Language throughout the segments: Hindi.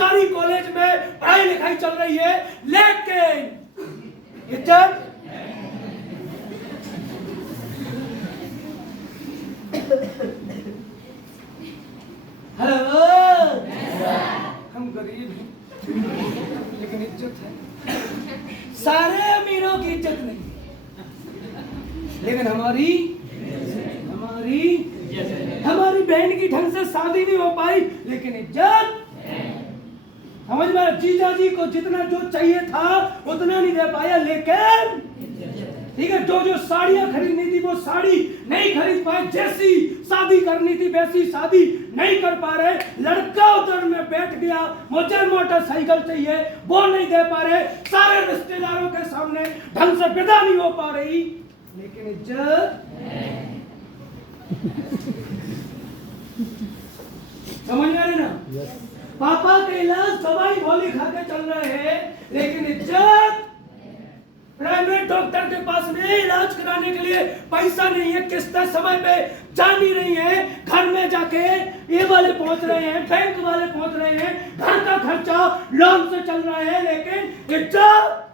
सरकारी कॉलेज में पढ़ाई लिखाई चल रही है, लेकिन इज्जत हेलो, हम गरीब हैं लेकिन इज्जत है। सारे अमीरों की इज्जत नहीं, लेकिन हमारी हमारी बहन की ढंग से शादी नहीं हो पाई, लेकिन इज्जत। समझ में? जीजा जी को जितना जो चाहिए था उतना नहीं दे पाया, लेकिन ठीक है, जो साड़ियां खरीदनी थी वो साड़ी नहीं खरीद पाए, जैसी शादी करनी थी वैसी शादी नहीं कर पा रहे। लड़का उधर में बैठ गया, मुझे मोटरसाइकिल चाहिए, वो नहीं दे पा रहे। सारे रिश्तेदारों के सामने ढंग से विदा नहीं हो पा रही, लेकिन इज्जत। समझ में आ रही ना? पापा के इलाज दवाई गोली खा के चल रहे हैं, लेकिन इज्जत। प्राइवेट डॉक्टर के पास में इलाज कराने के लिए पैसा नहीं है, किस्तें समय पे जा नहीं रही है, घर में जाके ये वाले पहुंच रहे हैं, बैंक वाले पहुंच रहे हैं, घर का खर्चा लोन से चल रहा है, लेकिन इज्जत।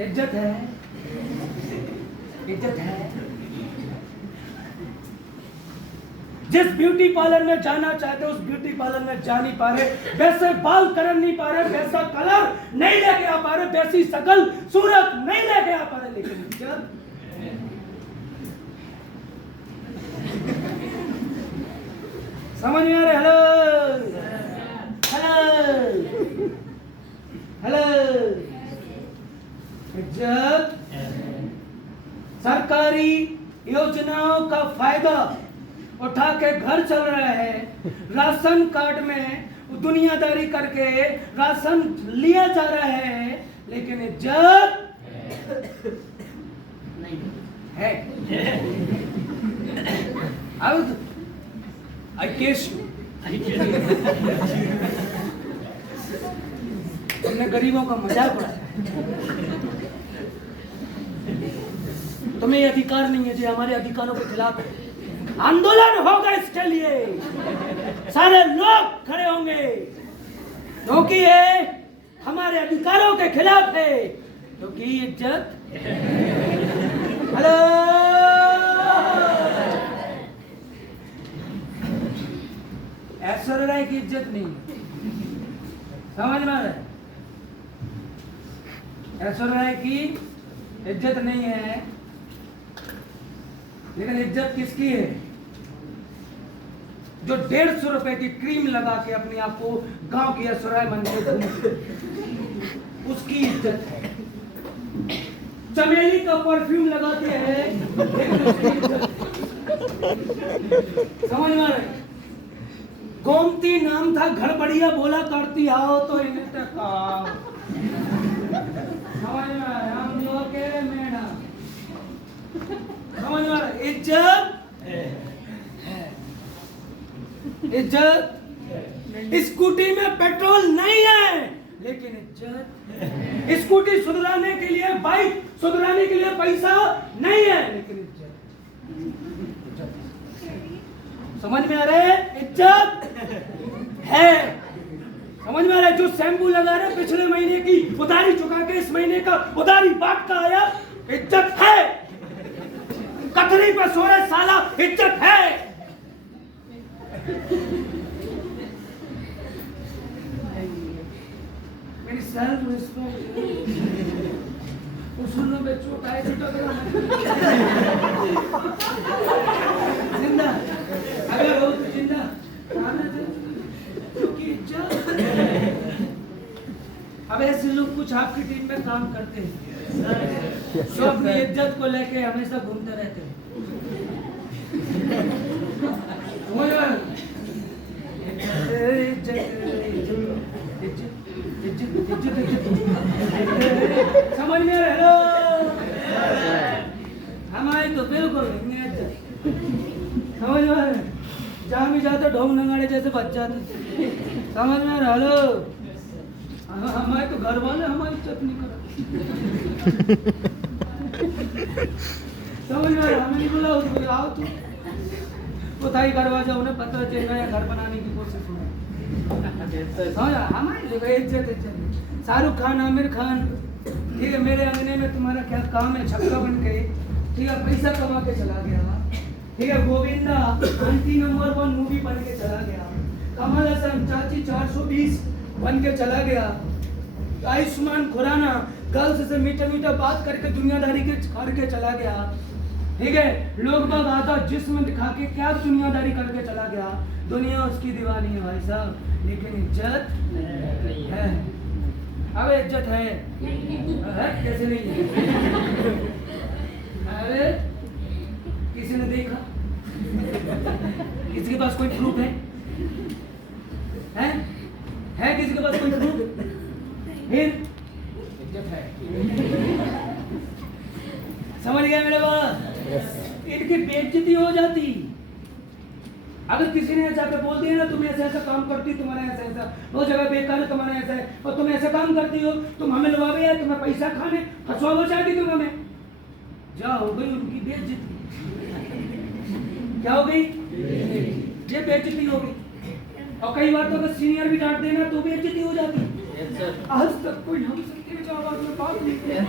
इज्जत है, इज्जत है। जिस ब्यूटी पार्लर में जाना चाहते उस ब्यूटी पार्लर में जा नहीं पा रहे, वैसे बाल कर नहीं पा रहे, वैसा कलर नहीं लेके आ पा रहे, वैसी शकल सूरत नहीं लेके आ पा रहे, लेकिन इज्जत। समझ में आ रहे? हेलो हेलो हेलो, इज्जत। सरकारी योजनाओं का फायदा उठा के घर चल रहा है, राशन कार्ड में दुनियादारी करके राशन लिया जा रहा है, लेकिन इज्जत नहीं है। अब तुमने गरीबों का मजाक उड़ाया, तुम्हें ये अधिकार नहीं है, जो हमारे अधिकारों के खिलाफ है। आंदोलन होगा इसके लिए, सारे लोग खड़े होंगे, क्योंकि ये हमारे अधिकारों के खिलाफ है, क्योंकि इज्जत। हेलो, ऐश्वर्या राय की इज्जत नहीं, समझ में आ रहा है? ऐश्वर्या राय की इज्जत नहीं है, लेकिन इज्जत किसकी है? जो 150 रुपए की क्रीम लगा के अपने आप को गांव की ऐश्वर्या बन के घूमती, उसकी इज्जत है। चमेली का परफ्यूम लगाते हैं, लेकिन उसकी इज्जत। समझ में आ रहा है? गोमती नाम था, घर बढ़िया बोला करती आओ तो इन्हें तक आओ। समझ में आ रहा है? हम लोग के मैडम, समझ में आ रहा है? इज्जत इज्जत। स्कूटी में पेट्रोल नहीं है, लेकिन इज्जत। स्कूटी सुधराने के लिए, बाइक सुधराने के लिए पैसा नहीं है, लेकिन इज्जत। समझ में आ रहा है? इज्जत है। समझ में आ रहा है? जो शैम्पू लगा रहे पिछले महीने की उधारी चुका के इस महीने का उधारी बांट का आया, इज्जत है। कतरी पे सो रहे साला, इज्जत है। मेरी सेल्फ रिस्पेक्ट उसूलों पे चोट आए जिंदा, अगर हो तो जिंदा, क्योंकि इज्जत। अब ऐसे लोग कुछ आपकी टीम में काम करते हैं, जो अपनी इज्जत को लेके हमेशा घूमते रहते हैं। समझ में रहे? हमारे तो बिल्कुल समझ में, जहाँ भी जाते ढोंग नंगाड़े जैसे बच जाते। समझ में रहे? हमारे तो घर वाले हमारी इज्जत नहीं कर। समझ में? हमें नहीं बोला आओ तो पुताई करवा जाओ उन्हें पता चल नया घर बनाने की कोशिश हो हमारी जगह इज्जत। शाहरुख खान, आमिर खान, ठीक है, मेरे अंगने में तुम्हारा क्या काम है? छक्का बन के, ठीक है, पैसा कमा के चला गया, ठीक है, गोविंदा आंटी नंबर 1 मूवी बन के चला गया, कमल हसन चाची 420 बन के चला गया, आयुष्मान खुराना गर्ल्स से मीठा मीठा बात करके दुनियादारी के करके चला गया, ठीक है, लोग बाग आता जिस्म दिखा के क्या दुनियादारी करके चला गया। दुनिया उसकी दीवानी है भाई साहब, लेकिन इज्जत है। अब इज्जत है कैसे नहीं है? अरे किसी ने देखा? किसी के पास कोई प्रूफ है? है किसी के पास कोई प्रूफ? फिर इज्जत है। समझ गया मेरे बात? इनकी बेइज्जती हो जाती। अगर किसी ने ऐसा बोल दिया ना, तुम ऐसा ऐसा काम करती, तुम्हारा ऐसा ऐसा, वो जगह बेकार है, तुम्हारा ऐसा है, और तुम ऐसा काम करती हो, तुम हमें लुभावे है, तुम्हें पैसा खाने फंसवा चाहती तुम हमें, क्या हो गई उनकी बेइज्जती? क्या हो गई? ये बेइज्जती हो गई। और कई बार तो अगर सीनियर भी डांट देना तो बेइज्जती हो जाती। आज तक कोई हम सबके आवाज में बात नहीं किया।